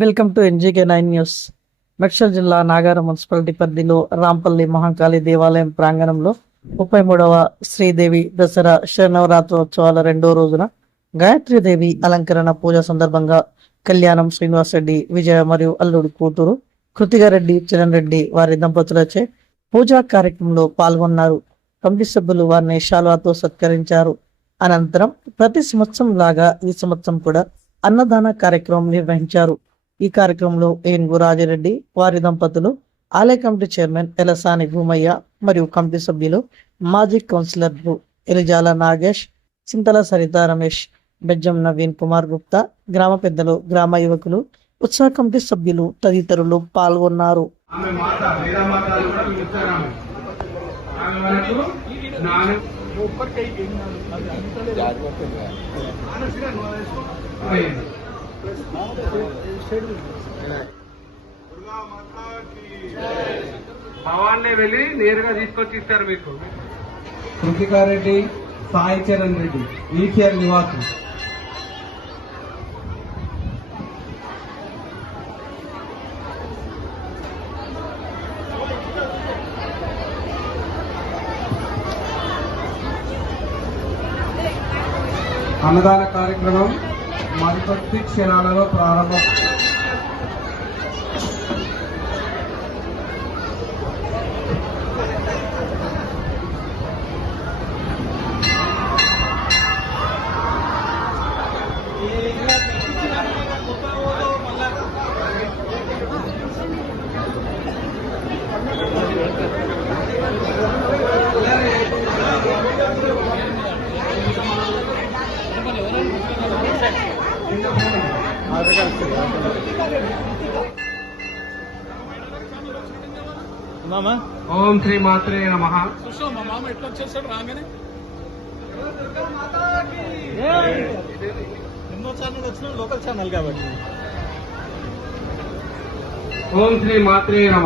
Welcome to NGK nine news. Medchal జిల్లా Nagaram municipality పరిధిలో రాంపల్లి మహాకాళి దేవాలయం ప్రాంగణంలో ముప్పై మూడవ శ్రీదేవి దసరా శరణవరాత్రోత్సవాల రెండో రోజున గాయత్రీదేవి అలంకరణ పూజ సందర్భంగా కళ్యాణం శ్రీనివాస్ రెడ్డి విజయ మరియు అల్లుడి కూతురు కృతిగారెడ్డి చిరణ్ రెడ్డి వారి దంపతులచే పూజా కార్యక్రమంలో పాల్గొన్నారు. కమిటీ సభ్యులు వారిని శాల్వాతో సత్కరించారు. అనంతరం ప్రతి సంవత్సరం లాగా ఈ సంవత్సరం కూడా అన్నదాన కార్యక్రమం నిర్వహించారు. ఈ కార్యక్రమంలో ఏనుగు రాజిరెడ్డి వారి దంపతులు ఆలయ కమిటీ చైర్మన్ ఎలసాని భూమయ్య మరియు కమిటీ సభ్యులు మాజీ కౌన్సిలర్లు ఎలిజాల నాగేష్ చింతల సరిత రమేష్ బెజ్జం నవీన్ కుమార్ గుప్తా గ్రామ పెద్దలు గ్రామ యువకులు ఉత్సాహ కమిటీ సభ్యులు తదితరులు పాల్గొన్నారు. ఆమె భవాన్నే వెళ్ళి నేరుగా తీసుకొచ్చి ఇస్తారు మీకు. కృతికారెడ్డి సాయి చరణ్ రెడ్డి ఈసీఆర్ నివాసి. అన్నదాన కార్యక్రమం మరికొద్ది క్షణాలలో ప్రారంభం. ఓం శ్రీ మాత్రే నమ చూసావు మా మామ ఎట్లా వచ్చేసాడు రాగానే ఎన్నో ఛానల్ వచ్చిన లోకల్ ఛానల్ కాబట్టి ఓం శ్రీ మాత్రే నమ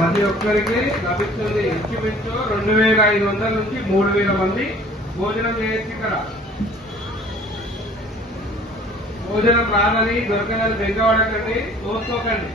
ప్రతి ఒక్కరికి లభిస్తుంది ఇంచుమించు రెండు వేల ఐదు వందల నుంచి మూడు వేల మంది భోజనం చేయొచ్చు ఇక్కడ. భోజనం రాదని దొరకదని బెంగవాడకండి చూసుకోకండి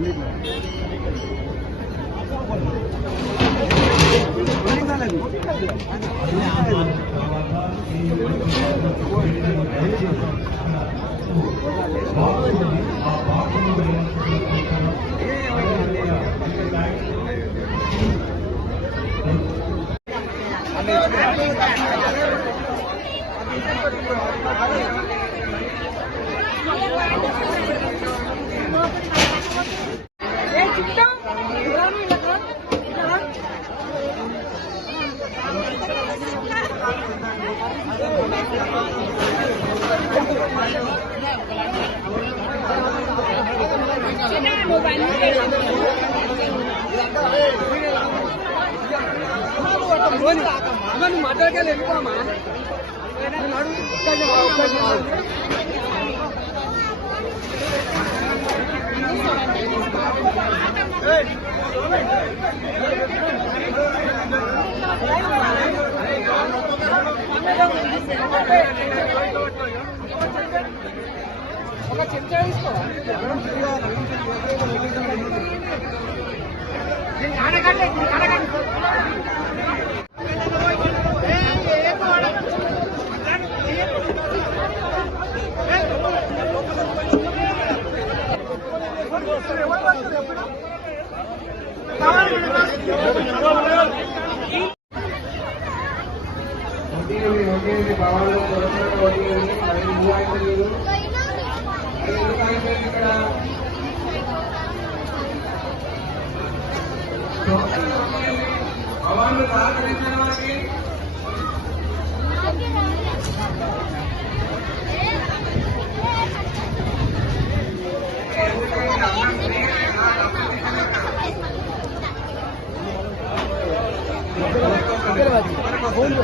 我那个。నువ్వు మద్దతుకెళ్ళి వెళ్ళిపోమా Thank. కొరసాల వడ్డీలు మరి మూడు అయిపోయింది ఎందుకు అయిపోయింది ఇక్కడ భవన్లు సహకరించిన వారికి ముంగడు వాళ్ళ ముంగడు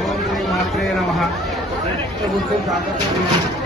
ओम श्री मात्रे नमः। तो उसको स्वागत है